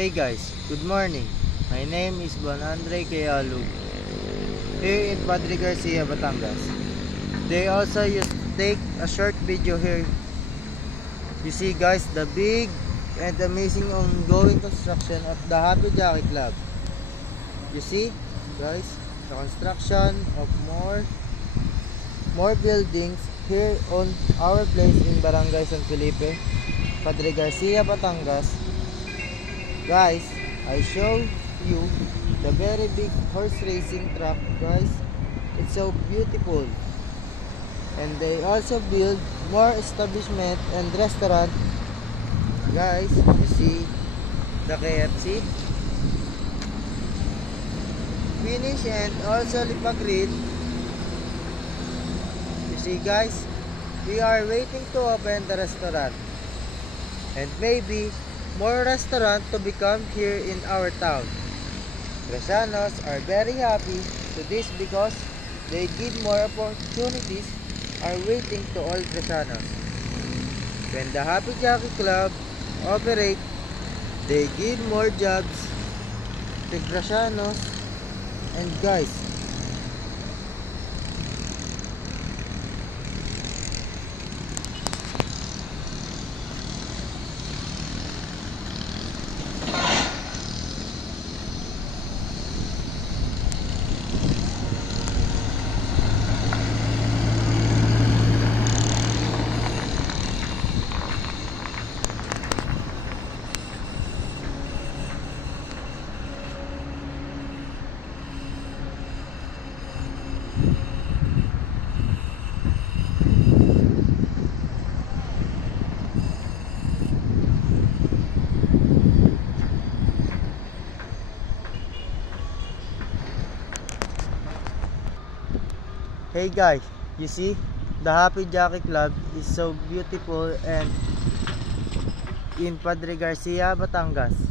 Hey guys, good morning. My name is Bon Andre Kealug, here in Padre Garcia, Batangas. They also used to take a short video here. You see guys, the big and amazing ongoing construction of the Happy Jackie Club. You see guys, the construction of more buildings here on our place in Barangay San Felipe, Padre Garcia, Batangas. Guys, I show you the very big horse racing track, guys. It's so beautiful. And they also build more establishment and restaurant. Guys, you see the KFC finish and also Lipa Grill. You see guys, we are waiting to open the restaurant. And maybe more restaurants to become here in our town. Gracianos are very happy to this because they give more opportunities are waiting to all Gracianos. When the Happy Jackie Club operate, they give more jobs to Gracianos and guys. Hey guys, you see the Happy Jackie Club is so beautiful and in Padre Garcia, Batangas.